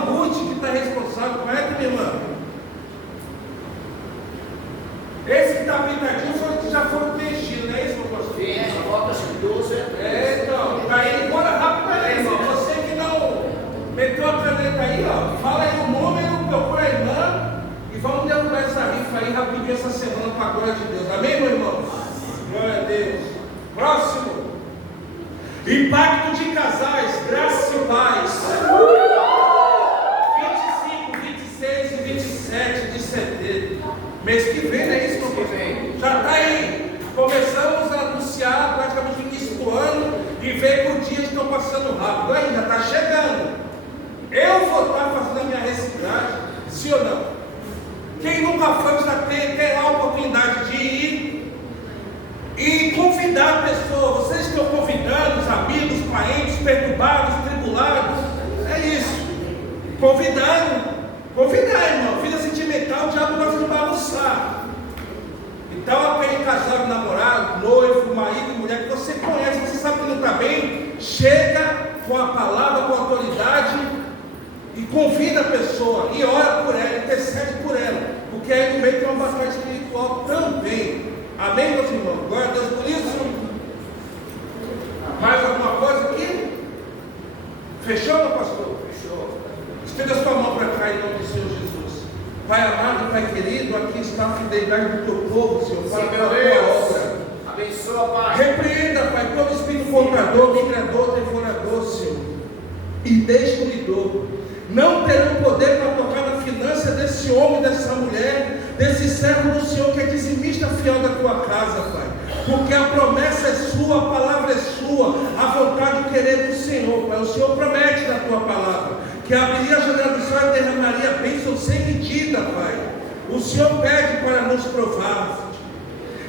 Ruth que está responsável, correto, minha irmã? Esse que está pintadinho foi que já foram preenchidos, não é isso, meu pastor? Sim, só falta as 12. Então, tá aí, bora rápido aí, irmão. Você que não meteu a caneta aí, ó, fala aí o número, procura a irmã e vamos derrubar essa rifa aí rapidinho essa semana para a glória de Deus. Amém, meu irmão? Glória a Deus. Próximo. Impacto de casais, graça e paz. 25, 26 e 27 de setembro. Mês que vem, não é isso, meu irmão? Já está aí. Começamos a anunciar praticamente o início do ano e ver que os dias estão passando rápido. Ainda está chegando. Eu vou estar fazendo a minha reciclagem, sim ou não? Quem nunca foi, já tem a oportunidade de ir e convidar a pessoa. Vocês estão convidando os amigos, parentes, perturbados, tribulados. É isso. Convidar, irmão. Vida sentimental, o diabo gosta de bagunçar. Então, aquele casal, namorado, noivo, marido, mulher que você conhece, você sabe que não está bem, chega com a palavra, com a autoridade e convida a pessoa e ora por ela, intercede por ela, porque aí no meio tem uma batalha espiritual também. Amém, meus irmãos? Glória a Deus por isso. Mais alguma coisa aqui? Fechou, meu pastor? Fechou. Estenda a sua mão para cá em nome do Senhor Jesus. Pai amado, Pai querido, aqui está a fidelidade do teu povo, Senhor, para a tua obra. Abençoa, Pai. Repreenda, Pai, todo espírito comprador, migrador, devorador, Senhor, e destruidor. Não terão poder para tocar na finança desse homem, dessa mulher, desse servo do Senhor que é dizimista fiel da tua casa, Pai. Porque a promessa é sua, a palavra é sua, a vontade e o querer do Senhor, Pai. O Senhor promete na tua palavra que abriria a janela do céu e derramaria bênção sem medida, Pai. O Senhor pede para nos provar.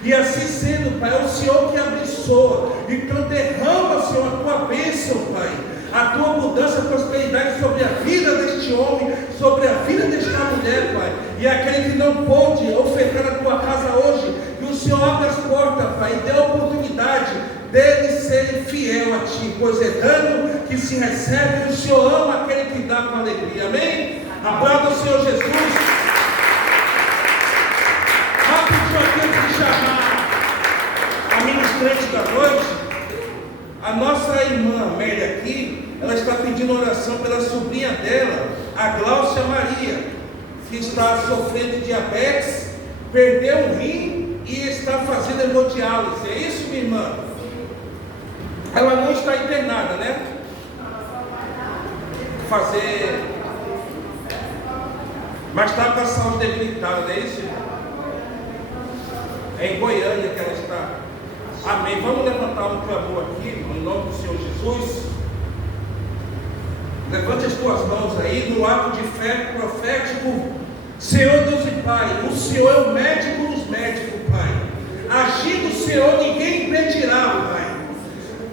E assim sendo, Pai, é o Senhor que abençoa. Então derrama, Senhor, a tua bênção, Pai. A tua mudança, a prosperidade sobre a vida deste homem, sobre a vida desta mulher, Pai. E aquele que não pôde ofertar a tua casa hoje, que o Senhor abra as portas, Pai, e dê a oportunidade dele ser fiel a Ti, pois é dano que se recebe, e o Senhor ama aquele que dá com alegria. Amém? Aplauda o Senhor Jesus. Rapidinho aqui antes de chamar a ministrante da noite, a nossa irmã Amélia aqui, ela está pedindo oração pela sobrinha dela, a Gláucia Maria, que está sofrendo de diabetes, perdeu um rim e está fazendo hemodiálise. É isso, minha irmã? Ela não está internada, né? Mas está com a saúde debilitada, não é isso? É em Goiânia que ela está. Amém. Vamos levantar um clamor aqui, em nome do Senhor Jesus. Levante as tuas mãos aí, no ato de fé profético. Senhor Deus e Pai, o Senhor é o médico dos médicos, Pai. Agindo o Senhor, ninguém impedirá, Pai.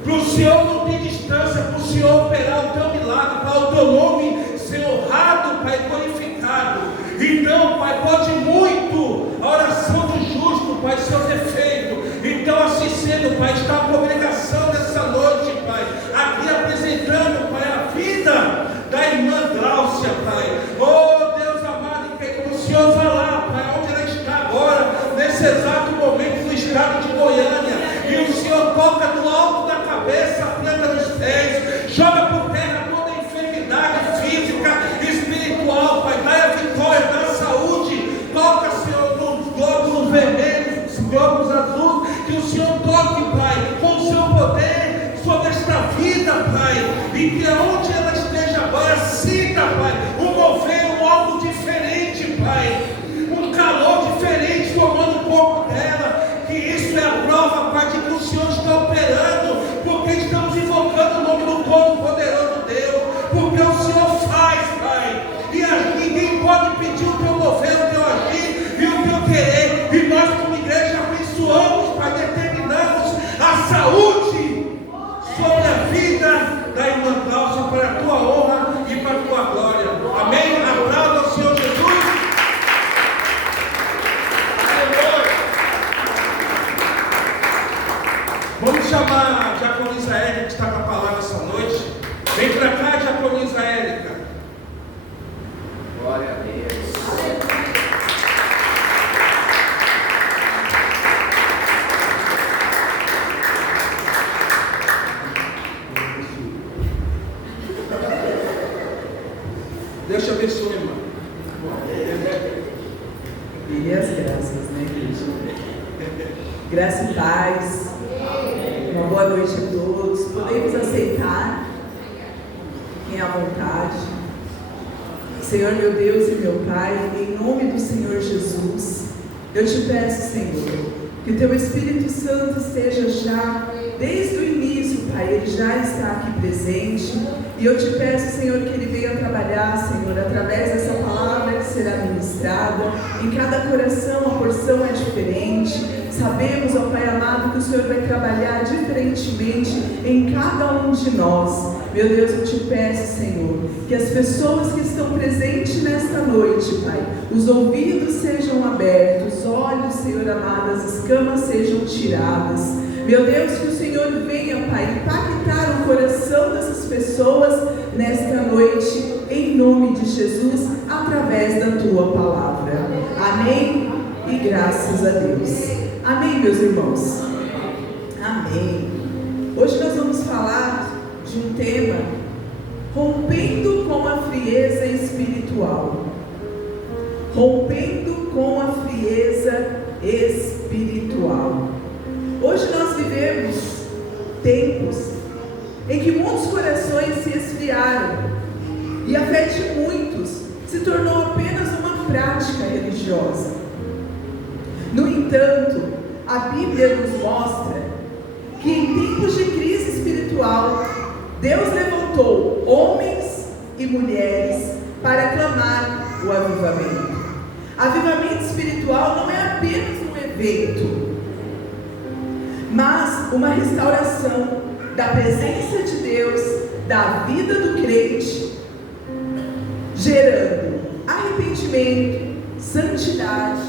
Para o Senhor não tem distância, para o Senhor operar o teu milagre, para o teu nome ser honrado, Pai, glorificado. Então, Pai, pode muito a oração do justo, Pai, seus efeitos. Então, assim sendo, Pai, está a congregação dessa noite, Pai, aqui apresentando, Pai, a vida da irmã Gláucia, Pai. Oh, Deus amado e querido, o Senhor vai lá, Pai, onde ela está agora, nesse exato momento, no estado de Goiânia, e o Senhor toca do alto da cabeça, a planta dos pés, joga por terra toda a enfermidade física, espiritual, Pai, dá a vitória, dá a saúde, toca, Senhor, nos glóbulos vermelhos, nos glóbulos azuis, que o Senhor toque, Pai, com o seu poder. Deus te abençoe, irmão. E as graças, né, igreja? Graça e paz. Uma boa noite a todos. Podemos aceitar quem à vontade. Senhor, meu Deus e meu Pai, em nome do Senhor Jesus, eu te peço, Senhor, que o teu Espírito Santo esteja já, desde o início, Pai, ele já está aqui presente. E eu te peço, Senhor, que ele venha trabalhar, Senhor, através dessa palavra que será ministrada. Em cada coração a porção é diferente. Sabemos, ó Pai amado, que o Senhor vai trabalhar diferentemente em cada um de nós. Meu Deus, eu te peço, Senhor, que as pessoas que estão presentes nesta noite, Pai, os ouvidos sejam abertos, os olhos, Senhor amado, as escamas sejam tiradas. Meu Deus, que o Senhor venha, Pai, impactar o coração dessas pessoas nesta noite, em nome de Jesus, através da Tua palavra. Amém? E graças a Deus. Amém, meus irmãos? Amém. Hoje nós vamos falar de um tema, rompendo com a frieza espiritual. Rompendo com a frieza espiritual. Hoje nós vivemos tempos em que muitos corações se esfriaram e a fé de muitos se tornou apenas uma prática religiosa. No entanto, a Bíblia nos mostra que em tempos de crise espiritual, Deus levantou homens e mulheres para clamar o avivamento. Avivamento espiritual não é apenas um evento, mas uma restauração da presença de Deus, da vida do crente, gerando arrependimento, santidade,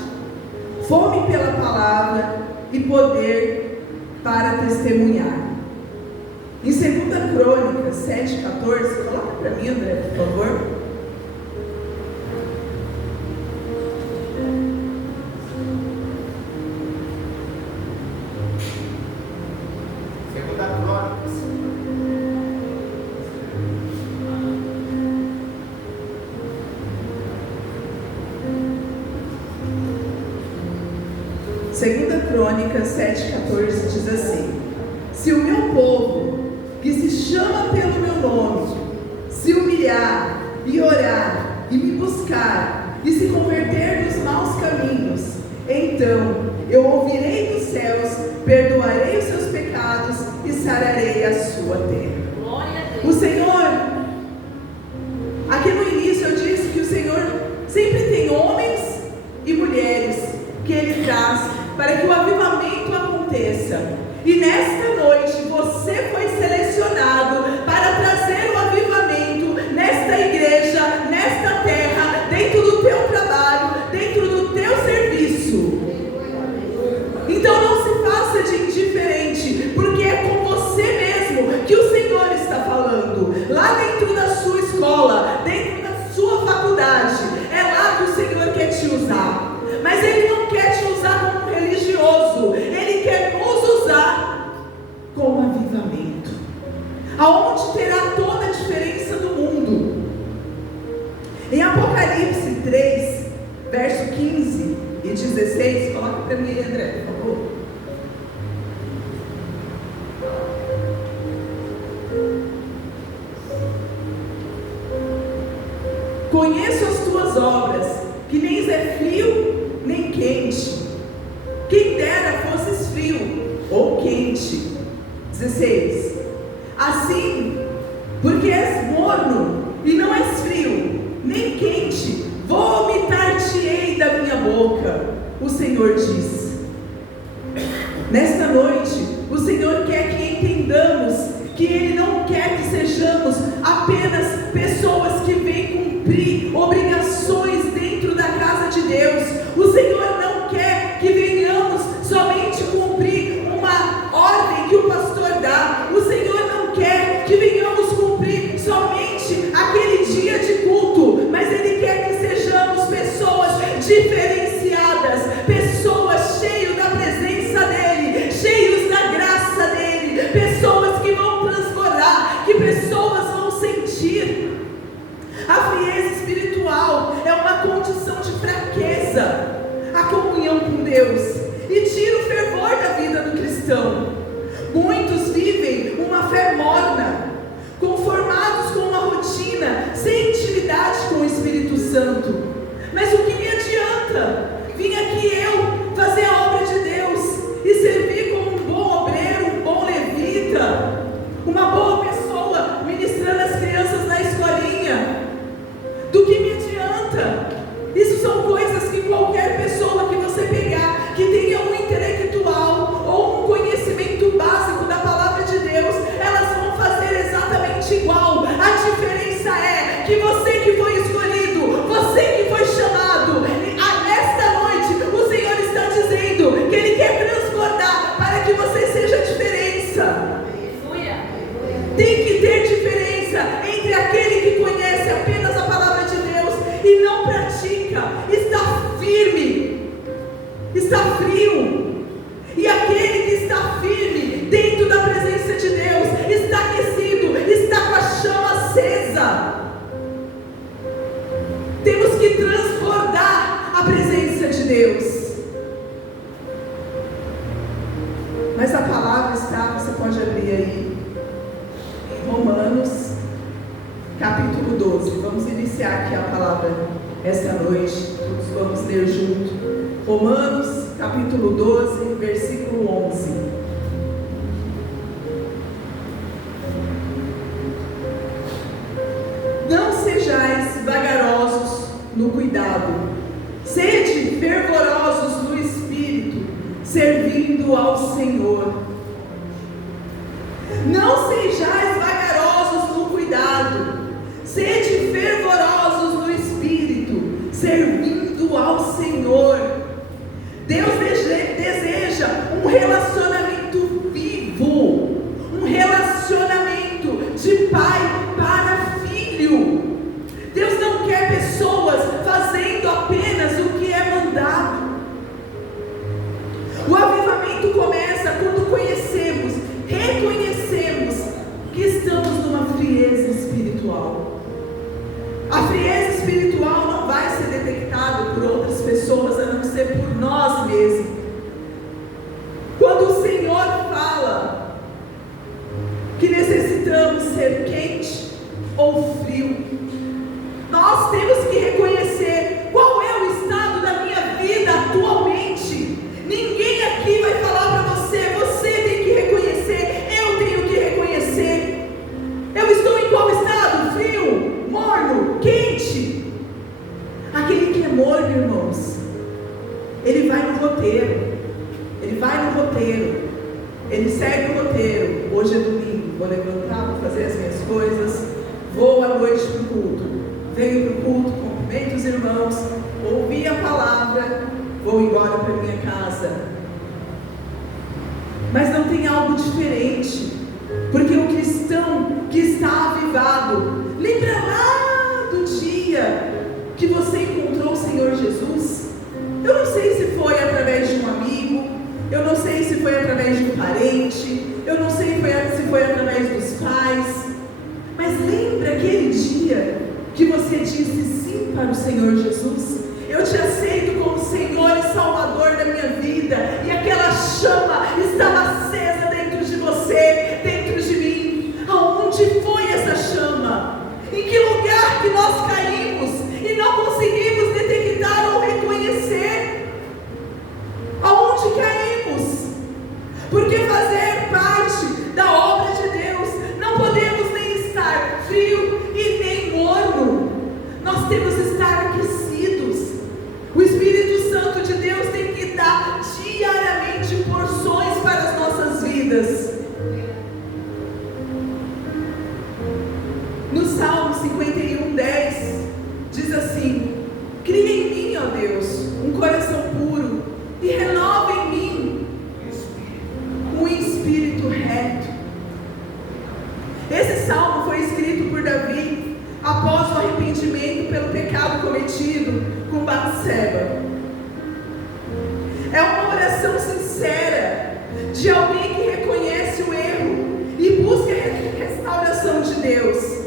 fome pela palavra e poder para testemunhar. Em 2 Crônicas 7,14, coloca para mim, André, por favor. Segunda Crônicas 7,14 diz assim: se o meu povo, que se chama pelo meu nome, se humilhar e orar e me buscar e se converter dos maus caminhos, então eu ouvirei dos céus, perdoarei os seus pecados e sararei a sua terra. O Senhor, aqui no início eu disse que o Senhor sempre tem homens e mulheres que Ele traz para que o avivamento aconteça. E nesta noite você foi selecionado para trazer o avivamento nesta igreja, nesta terra, dentro do teu trabalho, dentro do teu serviço. Então não se faça de indiferente, porque é com você mesmo que o Senhor está falando. Lá dentro da sua escola, dentro da sua faculdade, é lá que o Senhor quer te usar. Mas Ele não quer te usar como religioso, Ele quer nos usar com avivamento, aonde terá toda a diferença do mundo. Em Apocalipse 3, verso 15 e 16, coloca para mim, André, por favor. Conheço as tuas obras, que nem é frio nem quente. Quem dera fosses frio ou quente. 16. Assim, porque és morno e não és frio nem quente, vomitar-te-ei da minha boca, o Senhor diz. Nesta noite, o Senhor quer que entendamos que Ele não quer que sejamos apenas pessoas que vêm cumprir obrigações dentro da casa de Deus. O Senhor não quer que venhamos somente cumprir uma ordem que o pastor dá. O Senhor não quer que venhamos cumprir somente aquele dia de culto, mas Ele quer que sejamos pessoas diferenciadas, pessoas cheias da presença dEle, cheios da graça dEle, pessoas que vão transbordar, que pessoas vão sentir a frieza espiritual uma boa pessoa ministrando as crianças na escolinha. Do que me adianta? Isso são coisas que qualquer pessoa que você pegar, que tenha um intelectual ou um conhecimento básico da palavra de Deus, elas vão fazer exatamente igual. A diferença é que você que foi escolhido, você que foi chamado, nesta noite o Senhor está dizendo que Ele quer transbordar para que você seja a diferença. Tem que ter diferença entre aquele que conhece apenas a palavra de Deus e não pratica, está firme, está frio, e aquele que está firme dentro da presença de Deus, está aquecido, está com a chama acesa. Temos que transbordar a presença de Deus. Mas a palavra está, você pode abrir aí, em Romanos, capítulo 12. Vamos iniciar aqui a palavra esta noite, todos vamos ler junto. Romanos, capítulo 12, versículo 11. Não sejais vagarosos no cuidado, sede fervorosos no espírito, servindo ao Senhor. Não sejais vagarosos no cuidado, sede fervorosos no espírito, servindo ao Senhor. Deus deseja um relacionamento vivo, um relacionamento de pai para filho. Deus não quer pessoas fazendo apenas o que é mandado. O avivamento começa quando reconhecemos que estamos numa frieza espiritual. A frieza espiritual não vai ser detectada por outras pessoas, a não ser por nós mesmos. Quando o Senhor fala que necessitamos ser quente ou frio, nós temos que reconhecer qual é o estado da minha vida atualmente. Ninguém aqui vai falar para você, você tem que reconhecer, eu tenho que reconhecer. Eu estou em qual estado? Frio, morno, quente. Aquele que é morno, irmãos, ele vai no roteiro. Ele segue o roteiro. Hoje é domingo, vou levantar, vou fazer as minhas coisas, vou à noite para o culto. Venho para o culto, cumprimento os irmãos, ouvi a palavra, vou embora para minha casa. Mas não tem algo diferente, porque o cristão que está avivado, lembra lá do dia que você encontrou o Senhor Jesus? Eu não sei se foi através de um amigo, eu não sei se foi através de um parente, eu não sei se foi através dos pais, mas lembra aquele dia que você disse sim para o Senhor Jesus? Eu te aceito como Senhor e Salvador da minha vida, e aquela chama estava acesa dentro de você, dentro de mim. Aonde foi essa chama? Em que lugar que nós caímos e não conseguimos detectar ou reconhecer? Aonde caímos? Porque fazer parte da obra de Deus, não podemos nem estar frio e nem morno. Nós temos que estar aquecidos. O Espírito Santo de Deus tem que dar diariamente porções para as nossas vidas. No Salmo 51:10 diz assim: cria em mim, ó Deus, um coração puro e renova em mim um espírito reto. Esse salmo foi escrito por Davi após o arrependimento pelo pecado cometido com Batseba. É uma oração sincera de alguém que reconhece o erro e busca a restauração de Deus.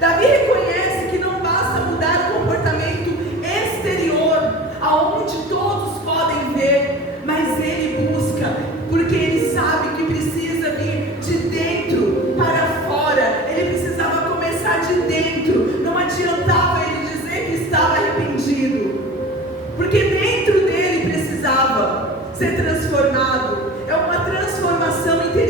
Davi reconhece que não basta mudar o comportamento exterior, aonde todos podem ver, mas ele busca, porque ele sabe que precisa vir de dentro para fora. Ele precisava começar de dentro. Não adiantava ele dizer que estava arrependido, porque dentro dele precisava ser transformado. É uma transformação interior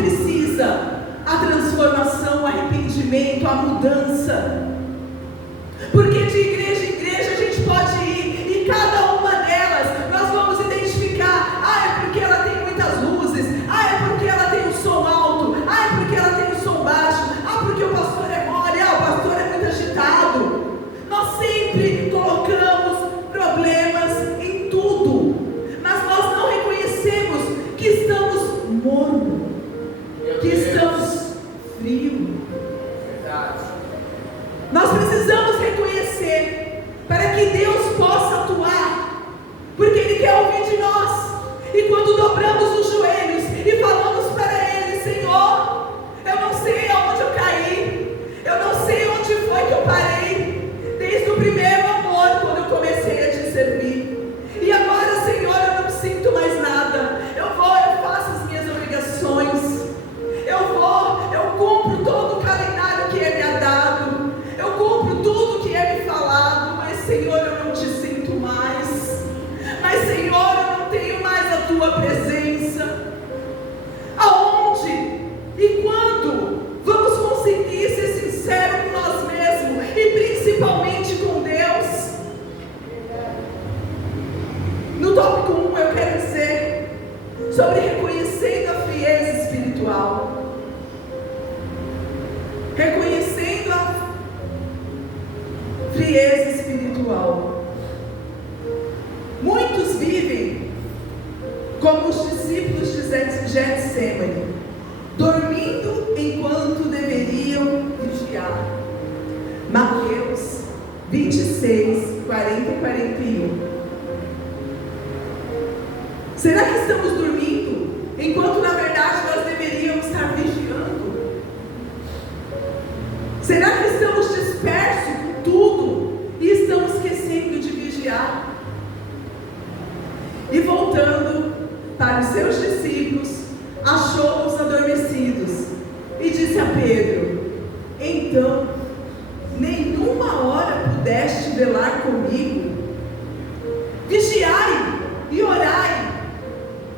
precisa a transformação, o arrependimento, a mudança. Porque de igreja em igreja a gente pode ir, e cada uma delas nós vamos identificar: é porque ela tem muitas luzes, é porque ela tem um som alto, é porque ela tem um som baixo, porque o pastor é mole, o pastor é muito agitado. Nós sempre colocamos problemas em tudo, mas nós não reconhecemos que estamos mornos, que estamos frios. Nós precisamos reconhecer para que Deus possa atuar, porque Ele quer ouvir de nós. E quando dobramos os joelhos e falamos para Ele: Senhor, eu não sei aonde eu caí, eu não sei onde foi que eu parei, desde o primeiro amor, quando eu comecei a te servir. E agora, Senhor, eu não sinto mais nada. Eu faço as minhas obrigações, eu cumpro todo o calendário que é me dado, eu cumpro tudo que é me falado, mas Senhor, eu não te sinto mais. Mas Senhor, eu não tenho mais a tua presença. Aonde e quando vamos conseguir ser sinceros com nós mesmos e principalmente com Deus? No tópico 1 eu quero dizer sobre reconhecendo a frieza espiritual. Reconhecendo a frieza espiritual. Muitos vivem como os discípulos de Getsemane, dormindo enquanto deveriam vigiar. Mateus 26, 40 e 41. Será que estamos dormindo enquanto na verdade nós deveríamos estar vigiando? Será que estamos dispersos com tudo e estamos esquecendo de vigiar? E voltando para os seus discípulos, achou-os adormecidos e disse a Pedro: então, nenhuma hora pudeste velar comigo? Vigiai e orai,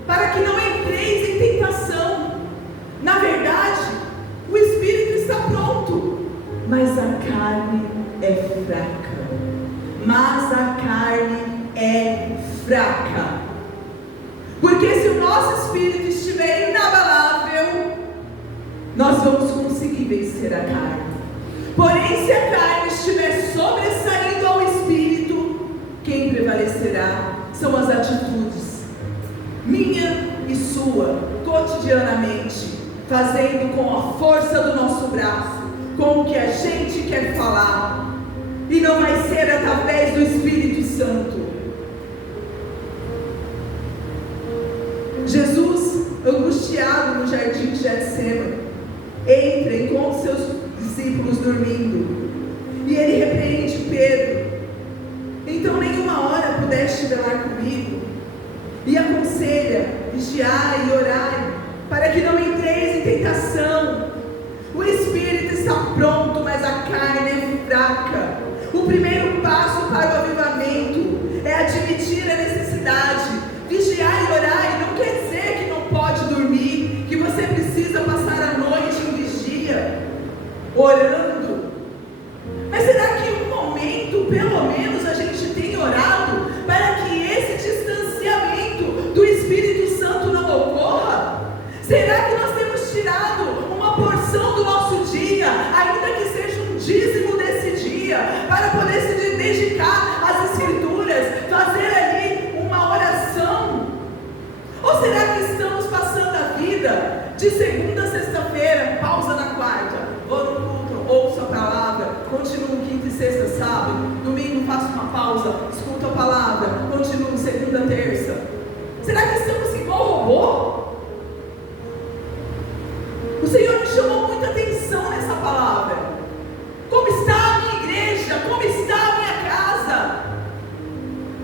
para que não entreis em tentação. Na verdade, o espírito está pronto, mas a carne é fraca. Porque se o nosso espírito estiver inabalável, nós vamos conseguir vencer a carne. Porém, se a carne estiver sobressaindo ao espírito, quem prevalecerá são as atitudes, minha e sua, cotidianamente, fazendo com a força do nosso braço, com o que a gente quer falar, e não vai ser através do Espírito Santo. Jesus, angustiado no jardim de Getsemane, entra e encontra seus discípulos dormindo, e ele repreende Pedro: então nenhuma hora pudeste velar comigo? E aconselha: vigiai e orai, para que não entreis em tentação. O espírito está pronto, mas a carne é fraca. O primeiro passo para o avivamento é admitir a necessidade. Vigiar e orar não quer dizer que não pode dormir, que você precisa passar a noite em vigia, orando. Mas será que em um momento, pelo menos, a gente tem orado para que esse distanciamento do Espírito Santo não ocorra? Será que nós temos tirado uma porção do nosso dia, ainda que seja um dízimo desse dia, para poder se dedicar às Escrituras, fazer ali uma oração? Ou será que estamos passando a vida de segunda a sexta-feira, pausa na quarta, vou no culto, ouço a palavra, continuo quinta e sexta, sábado, domingo faço uma pausa, escuto a palavra, continuo segunda, terça? Será que estamos igual robô? O Senhor me chamou muita atenção nessa palavra. Como está a minha igreja? Como está a minha casa?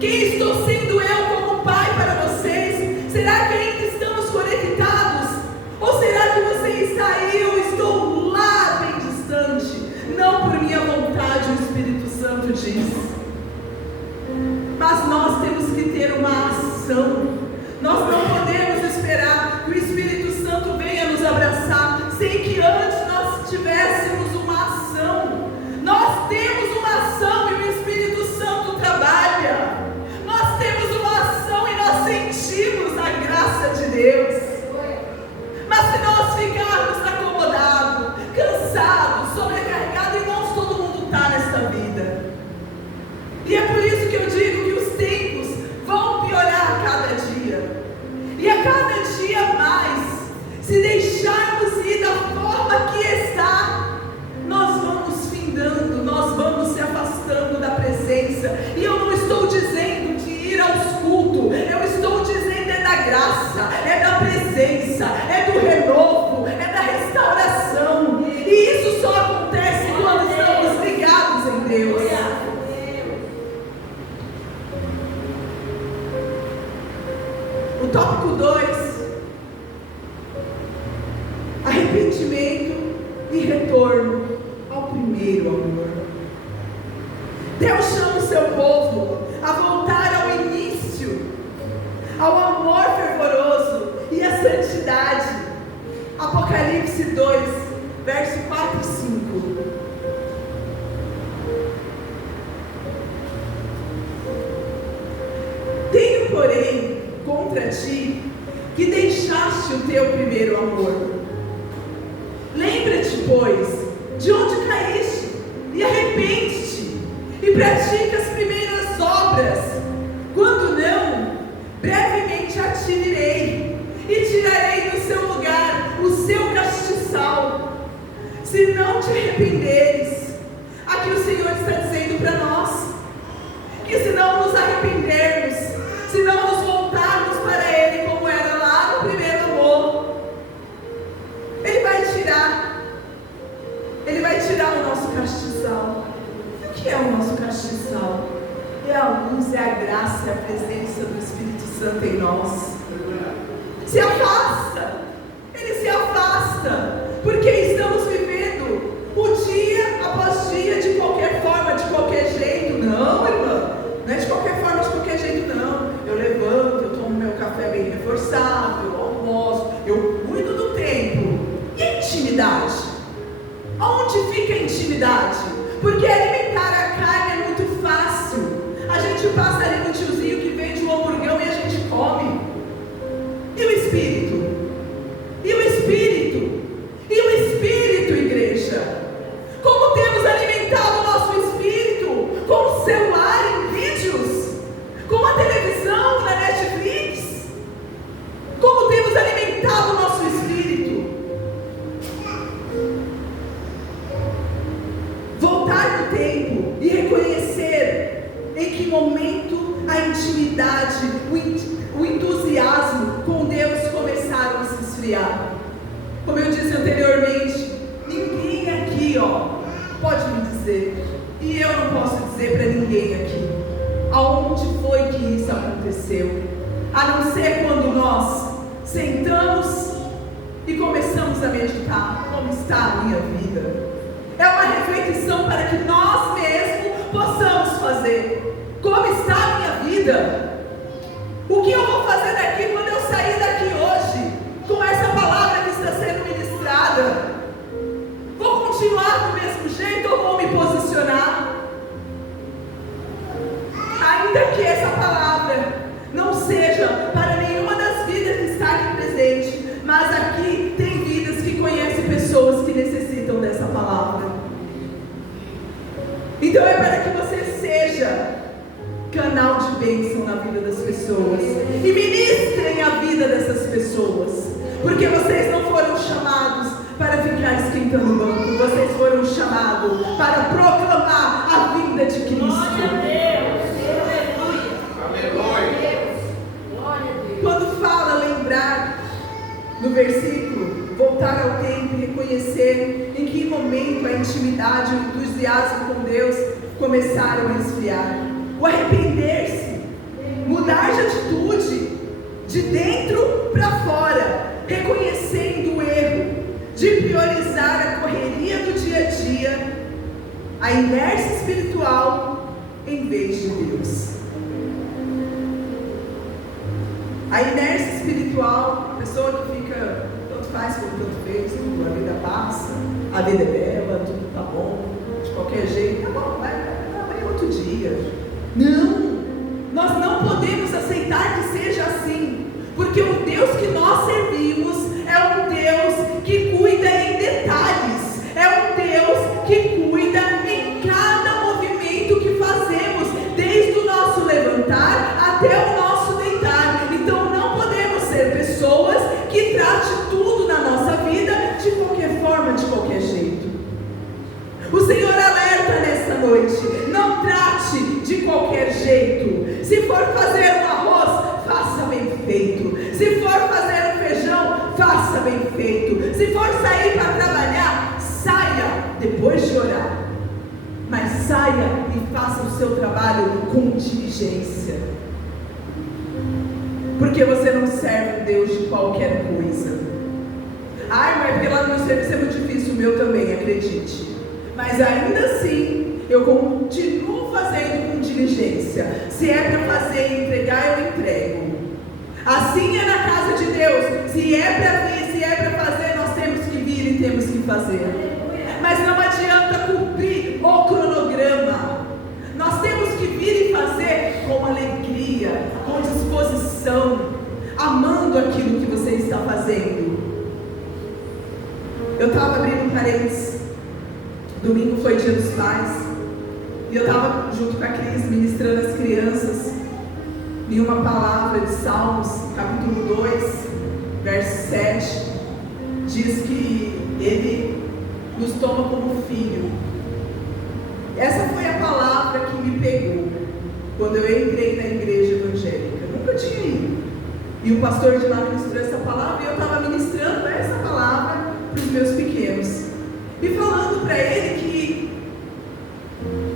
Quem estou sendo eu como pai para vocês? Será que ainda estamos conectados? Ou será que você está aí, eu estou lá bem distante? Não por minha vontade, o Espírito Santo diz. Mas nós temos que ter uma ação. Nós não podemos esperar que o Espírito Santo venha nos abraçar sem que antes nós tivéssemos uma ação. Nós temos uma ação e o Espírito Santo trabalha. Nós temos uma ação e nós sentimos a graça de Deus. Mas se nós ficarmos acomodados, cansados, sobrecarregados, irmãos, todo mundo está nesta vida. E é por isso que eu digo que os tempos vão piorar a cada dia. E a cada dia mais, se deixarmos ir da forma que está, nós vamos findando, nós vamos se afastando da presença. E eu não estou dizendo de ir aos cultos, eu estou dizendo é da graça, é da presença, é do renovo, é da restauração. E isso só acontece quando estamos ligados em Deus. O tópico 2: arrependimento e retorno ao primeiro amor. Deus chama o seu povo a voltar ao início, ao amor fervoroso e à santidade. Apocalipse 2, verso 4 e 5. Tenho, porém, contra ti que deixaste o teu primeiro amor. Lembra-te, pois, de onde caíste, e arrepende-te, e pratica as primeiras obras. Quando não, brevemente a ti virei, e tirarei do seu lugar o seu castiçal, se não te arrependeres. Aqui o Senhor está dizendo para nós, que se não nos arrependermos, se não nos voltarmos para Ele como era lá no primeiro amor, Ele vai tirar o nosso castiçal. O que é o nosso castiçal? É a luz, é a graça, é a presença do Espírito Santo em nós. Se afasta, Ele se afasta, porque estamos vivendo o dia após dia de qualquer forma, de qualquer jeito. Não, irmã, não é de qualquer forma, de qualquer jeito não. Eu levanto, eu tomo meu café bem reforçado, eu almoço, eu cuido do tempo. E a intimidade? Aonde fica a intimidade? Porque alimentar a carne é muito fácil. A gente passa ali no tiozinho que vende um hamburgão e a gente come. E o Espírito? E o Espírito? E o Espírito, igreja? Como temos alimentado o nosso Espírito? Com o celular em vídeos? Com a televisão na Netflix? Como temos alimentado o nosso Espírito? Voltar no tempo e reconhecer em que momento a intimidade, o entusiasmo com Deus começaram a se esfriar. Como eu disse anteriormente, ninguém aqui pode me dizer, e eu não posso dizer para ninguém aqui, aonde foi que isso aconteceu, a não ser quando nós sentamos e começamos a meditar. Como está a minha vida? É uma reflexão para que nós mesmos possamos fazer. Como está a minha vida? O que eu vou fazer daqui quando eu sair daqui hoje, com essa palavra que está sendo ministrada? Vou continuar do mesmo jeito ou vou me posicionar? Ainda que essa palavra não seja para nenhuma das vidas que está aqui presente, mas aqui tem vidas que conhecem pessoas que necessitam dessa palavra. Então é para que você seja canal de bênção na vida das pessoas e ministrem a vida dessas pessoas, porque vocês não foram chamados para ficar esquentando o banco, vocês foram chamados para proclamar a vinda de Cristo. Glória a Deus, aleluia. Quando fala lembrar no versículo, voltar ao tempo e reconhecer em que momento a intimidade e o entusiasmo com Deus começaram a esfriar. O arrepender-se, mudar de atitude, de dentro para fora, reconhecendo o erro, de priorizar a correria do dia a dia, a inércia espiritual em vez de Deus. A inércia espiritual, a pessoa que fica tanto faz como tanto fez, a vida a vida é bela, tudo tá bom, de qualquer jeito, tá bom, vai outro dia. Não, nós não podemos aceitar que seja assim, porque o Deus que nós servimos é um Deus que cuida em detalhes, é um Deus que cuida em cada movimento que fazemos, desde o nosso levantar até o nosso deitar. Então não podemos ser pessoas que tratem tudo na nossa vida de qualquer forma, de qualquer jeito. O Senhor alerta nessa noite: não trate de qualquer jeito. Se for fazer um arroz, faça bem feito. Se for fazer um feijão, faça bem feito. Se for sair para trabalhar, saia depois de orar, mas saia e faça o seu trabalho com diligência, porque você não serve um Deus de qualquer coisa. Ai, mas porque lá no meu serviço é muito difícil, o meu também, acredite. Mas ainda assim, eu continuo fazendo com diligência. Se é para fazer e entregar, eu entrego. Assim é na casa de Deus. Se é para vir, se é para fazer, nós temos que vir e temos que fazer. Mas não adianta cumprir o cronograma. Nós temos que vir e fazer com alegria, com disposição, amando aquilo que você está fazendo. Eu estava abrindo um parênteses. Domingo foi dia dos pais, e eu estava junto com a Cris ministrando as crianças em uma palavra de Salmos, capítulo 2, verso 7, diz que Ele nos toma como filho. Essa foi a palavra que me pegou quando eu entrei na igreja evangélica. Eu nunca tinha ido, e o pastor de lá ministrou essa palavra, e eu estava ministrando essa palavra para os meus pequenos, e falando para ele que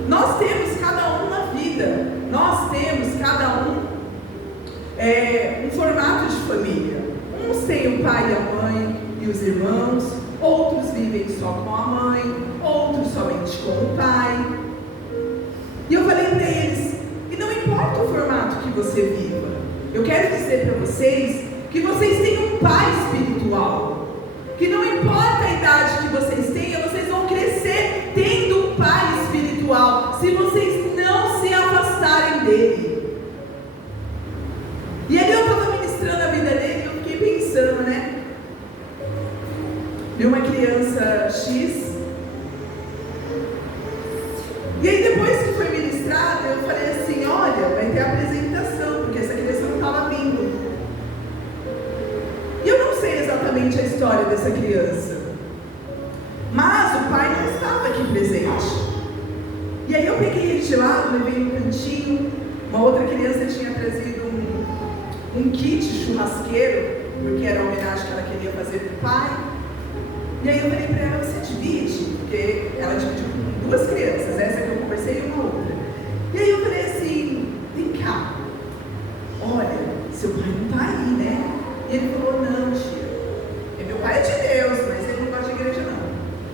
nós temos cada um na vida, nós temos cada um um formato de família. Uns têm o pai e a mãe e os irmãos, outros vivem só com a mãe, outros somente com o pai. E eu falei para eles, e não importa o formato que você viva, eu quero dizer para vocês que vocês têm um pai espiritual, que não importa a idade que vocês tenham, vocês vão crescer tendo um pai espiritual, se vocês não se afastarem dele. E aí eu estava ministrando a vida dele, e eu fiquei pensando, né? Vi uma criança X, e aí depois que foi ministrado, eu falei assim, olha, vai ter apresentação, porque essa criança não estava vindo. E eu não sei exatamente a história dessa criança, mas o pai não estava aqui presente. E aí eu peguei ele de lado, levei no cantinho. Uma outra criança tinha trazido um kit churrasqueiro, porque era a homenagem que ela queria fazer para o pai. E aí eu falei para ela, você divide? Porque ela dividiu com duas crianças, essa que eu conversei e uma outra. E aí eu falei assim, vem cá, olha, seu pai não está aí, né? E ele falou, não, tia, meu pai é de Deus, mas ele não gosta de igreja não.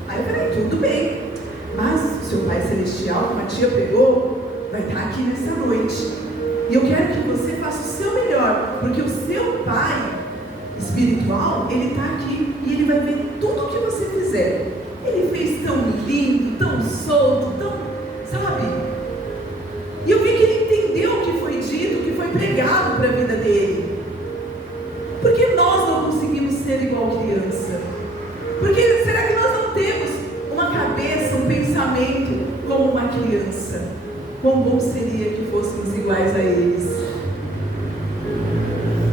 Aí eu falei, tudo bem, mas o seu pai celestial, como a tia pegou, vai estar aqui nessa noite. E eu quero que você faça o seu melhor, porque o seu pai espiritual, ele está aqui e ele vai ver tudo o que você fizer. Ele fez tão lindo, tão solto, tão, sabe? E eu vi que ele entendeu o que foi dito, o que foi pregado para a vida dele. Porque nós não conseguimos ser igual criança? Porque será que nós não temos uma cabeça, um pensamento como uma criança? Quão bom seria que fôssemos iguais a eles?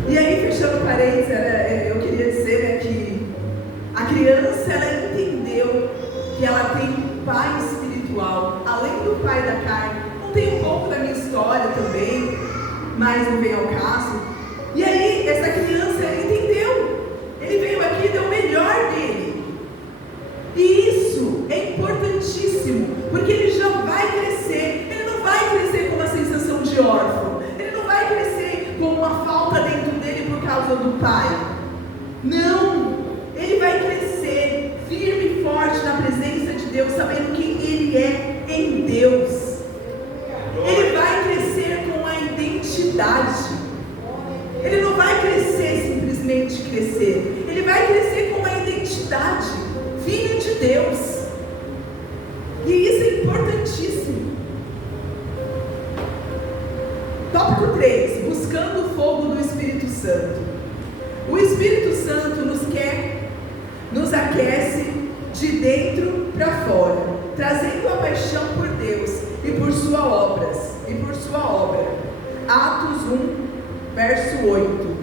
E aí, fechando parênteses, eu queria dizer que a criança, ela entendeu que ela tem um pai espiritual, além do pai da carne. Contei um pouco da minha história também, mas não vem ao caso. E aí, essa criança, ele entendeu. Ele veio aqui e deu o melhor dele. E isso é importantíssimo, porque ele já vai crescer. Ele não vai crescer com uma sensação de órfão. Ele não vai crescer com uma falta dentro dele por causa do pai. Não. Ele vai crescer firme e forte na presença de Deus, sabendo quem ele é em Deus. Ele vai crescer com a identidade. Ele não vai crescer simplesmente crescer. Ele vai crescer com uma identidade, filho de Deus. de dentro para fora, trazendo a paixão por Deus e por sua obra. Atos 1, verso 8.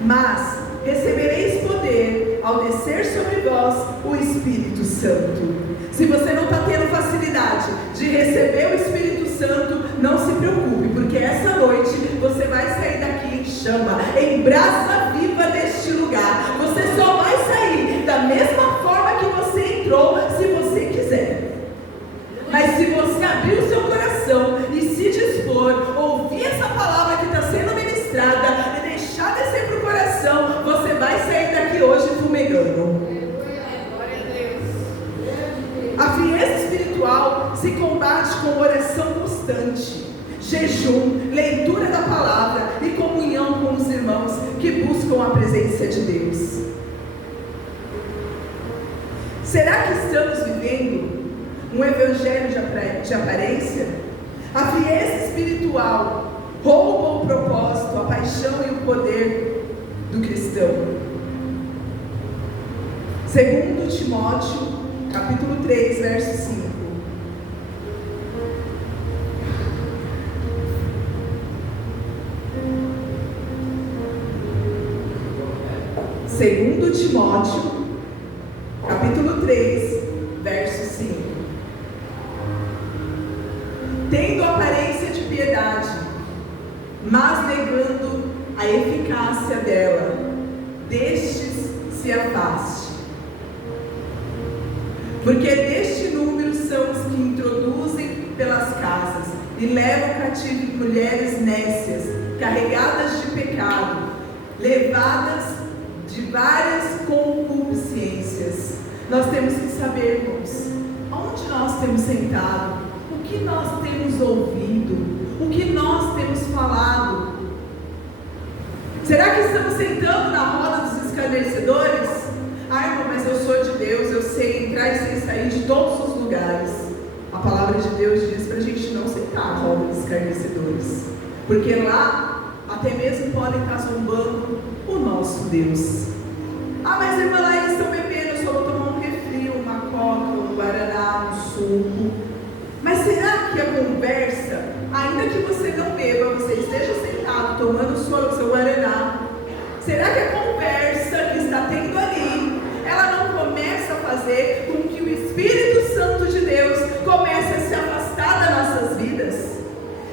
Mas recebereis poder ao descer sobre vós o Espírito Santo. Se você não está tendo facilidade de receber o Espírito Santo, não se preocupe, porque essa noite você vai sair daqui em chama, em brasa viva deste lugar. Você só vai sair da mesma forma que você entrou, se você quiser. Mas se você abrir o seu coração e se dispor, ouvir essa palavra que está sendo ministrada e deixar descer para o coração, você vai sair daqui hoje fumegando. A frieza espiritual se combate com oração constante, jejum, leitura da palavra e comunhão com os irmãos que buscam a presença de Deus. Será que estamos vivendo um evangelho de aparência? A frieza espiritual rouba o propósito, a paixão e o poder do cristão. 2 Timóteo, capítulo 3, verso 5. Segundo Timóteo, capítulo 3, verso 5. Tendo aparência de piedade, mas negando a eficácia dela, destes se afaste. Porque deste número são os que introduzem pelas casas e levam cativo mulheres nécias, carregadas de pecado, levadas de várias concupiscências. Nós temos que saber, irmãos, onde nós temos sentado, o que nós temos ouvido, o que nós temos falado. Será que estamos sentando na roda dos escarnecedores? Irmão, mas eu sou de Deus, eu sei entrar e sei sair de todos os lugares. A palavra de Deus diz para a gente não sentar na roda dos escarnecedores, porque lá até mesmo podem estar zombando o nosso Deus. Mas irmã, lá eles estão bebendo, eu só vou tomar um refri, uma coca, um guaraná, um suco. Mas será que a conversa, ainda que você não beba, você esteja sentado tomando o seu guaraná, será que a conversa que está tendo ali, ela não começa a fazer com que o Espírito Santo de Deus comece a se afastar das nossas vidas?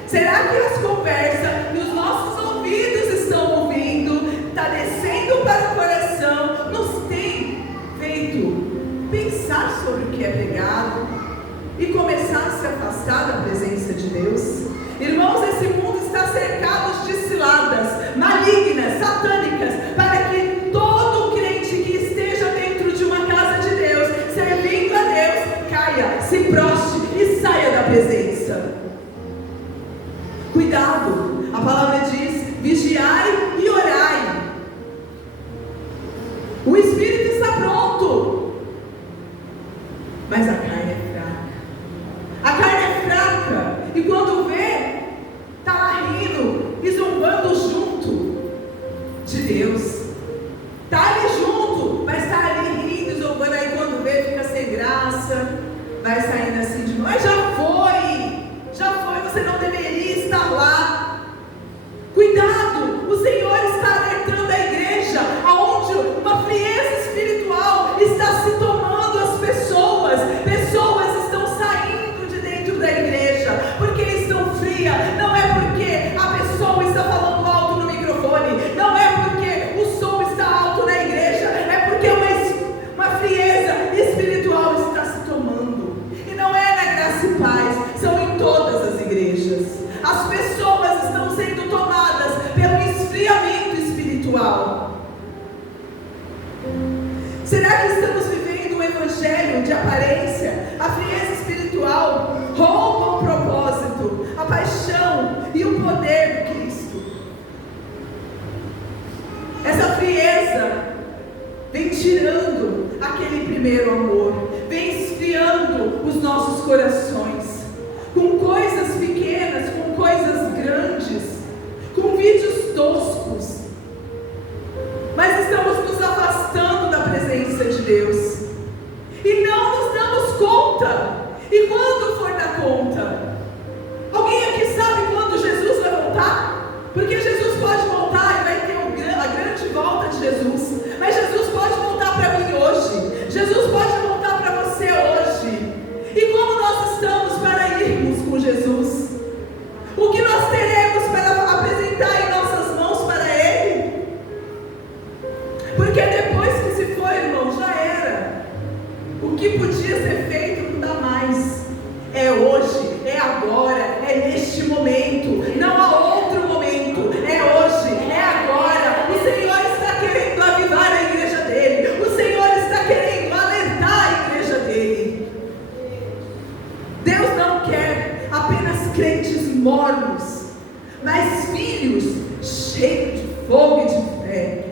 Será que as conversas que os nossos ouvidos estão ouvindo, está descendo para o coração, nos tem feito pensar sobre o que é pregado e começar a se afastar da presença de Deus? Irmãos, esse mundo está cercado de ciladas malignas, satânicas, para que todo crente que esteja dentro de uma casa de Deus, servindo a Deus, caia, se prostre e saia da presença. Cuidado, a palavra diz: vigiai e orai. O Espírito está pronto, mas a carne é fraca. A carne é fraca, e quando vê, está lá rindo e zombando junto de Deus. Está ali junto, mas está ali rindo e zombando. Aí quando vê, fica sem graça, vai saindo assim de novo. Mas já foi, você não deveria estar lá. Cuidado, o Senhor está alertando a igreja, aonde uma frieza espiritual está se tomando as pessoas. Pessoas estão saindo de dentro da igreja, porque estão frias. Não é porque a pessoa está falando alto no microfone, não é porque o som está alto na igreja, é porque uma frieza espiritual está se tomando. E não é na Graça e Paz, são em todas as igrejas. As pessoas estão sendo tomadas pelo esfriamento espiritual. Será que estamos vivendo um evangelho de aparência? A frieza espiritual rouba o propósito, a paixão e o poder do Cristo. Essa frieza vem tirando aquele primeiro amor, vem esfriando os nossos corações, com coisas pequenas, com coisas grandes, com vídeos toscos, mas estamos nos afastando conta. E quando for dar conta? Alguém aqui sabe quando Jesus vai voltar? Porque Jesus pode voltar e vai ter a grande volta de Jesus. Mas Jesus pode voltar para mim hoje. Jesus pode voltar para você hoje. E como nós estamos para irmos com Jesus? O que nós teremos para apresentar em nossas mãos para Ele? Porque depois que se foi, irmão, já era. O que podia ser feito não dá mais. É hoje, é agora, é neste momento. Não há outro momento. É hoje, é agora. O Senhor está querendo avivar a igreja dele. O Senhor está querendo alertar a igreja dele. Deus não quer apenas crentes mornos, mas filhos cheios de fogo e de fé.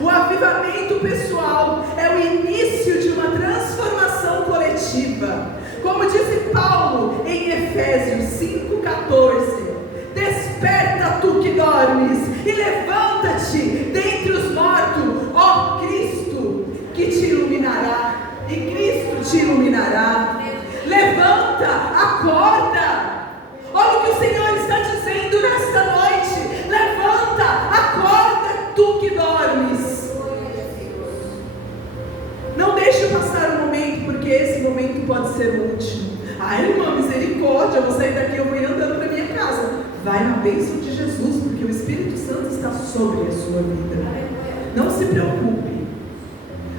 O avivamento pessoal é o início de uma transformação coletiva. Como disse Paulo em Efésios 5,14: desperta tu que dormes e levanta-te dentre os mortos, ó Cristo, que te iluminará. E Cristo te iluminará. Levanta, acorda. Olha o que o Senhor está dizendo nesta noite. Levanta, acorda, tu que dormes. Não deixe passar o momento, porque esse momento pode ser o último. Ai, irmã, misericórdia, eu vou sair daqui, eu vou ir andando para minha casa. Vai na bênção de Jesus, porque o Espírito Santo está sobre a sua vida. Não se preocupe.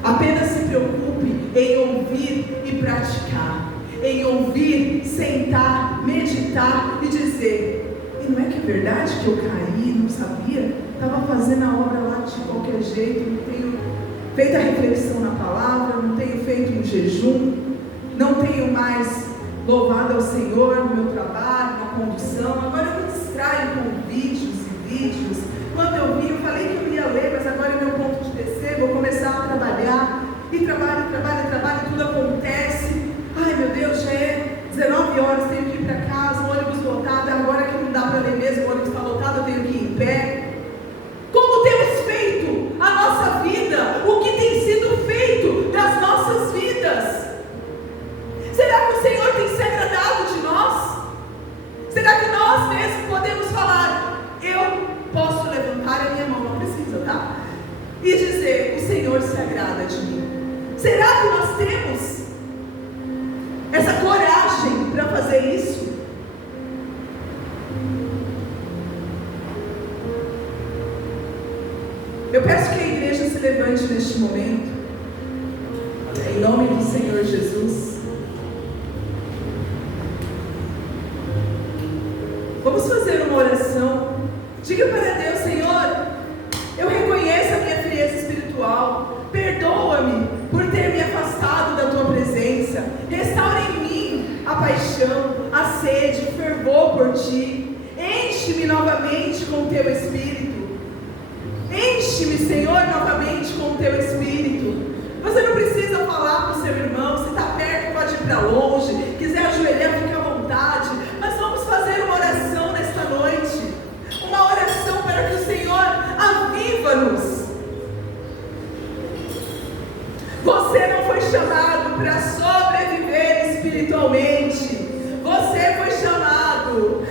Apenas se preocupe em ouvir e praticar. Em ouvir, sentar, meditar e dizer: e não é que é verdade que eu caí, não sabia? Estava fazendo a obra lá de qualquer jeito, não tenho feito a reflexão na palavra, não tenho feito um jejum, não tenho mais louvado ao Senhor no meu trabalho, na condução. Agora eu me distraio com vídeos e vídeos. Quando eu vi, eu falei que eu ia ler, mas agora é meu ponto de descer, vou começar a trabalhar. E trabalho, tudo acontece. Ai meu Deus, já é 19 horas, tenho que ir para casa, o ônibus lotado, agora que não dá para ler mesmo, o ônibus está lotado, eu tenho que ir em pé. Como temos feito a nossa vida? O que tem sido feito das nossas vidas? Será que o Senhor tem se agradado de nós? Será que nós mesmos podemos falar: eu posso levantar a minha mão, não precisa, tá? E dizer: o Senhor se agrada de mim. Será que nós temos essa coragem para fazer isso? Eu peço que a igreja se levante neste momento, em nome do Senhor Jesus. Vamos fazer uma oração. Diga para Deus: Senhor, eu reconheço a minha frieza espiritual. Perdoa-me por ter me afastado da tua presença. Restaura em mim a paixão, a sede, o fervor por ti. Enche-me novamente com o teu Espírito. Enche-me, Senhor, novamente com o teu Espírito. Você não precisa falar para o seu irmão. Se está perto, pode ir para longe. Quiser ajoelhar, fique à vontade. Mas vamos fazer uma oração nesta noite. Uma oração para que o Senhor aviva-nos. Você não foi chamado para sobreviver espiritualmente. Você foi chamado,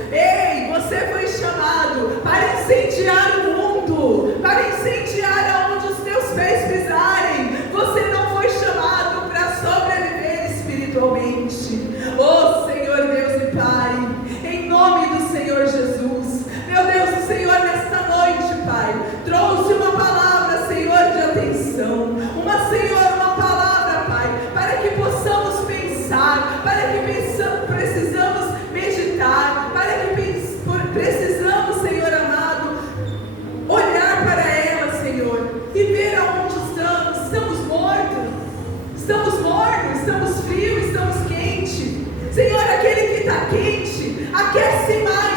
você foi chamado para incendiar o mundo, para incendiar aonde os teus pés pisarem. Você não foi chamado para sobreviver espiritualmente. Oh Senhor Deus e Pai, em nome do Senhor Jesus, meu Deus, o Senhor nesta noite, Pai, trouxe uma palavra, Senhor, de atenção, uma palavra, Pai, para que possamos pensar, para que precisamos meditar, para que precisamos, Senhor amado, olhar para ela, Senhor, e ver aonde estamos. Estamos mornos, estamos frios, estamos quentes. Senhor, aquele que está quente, aquece mais.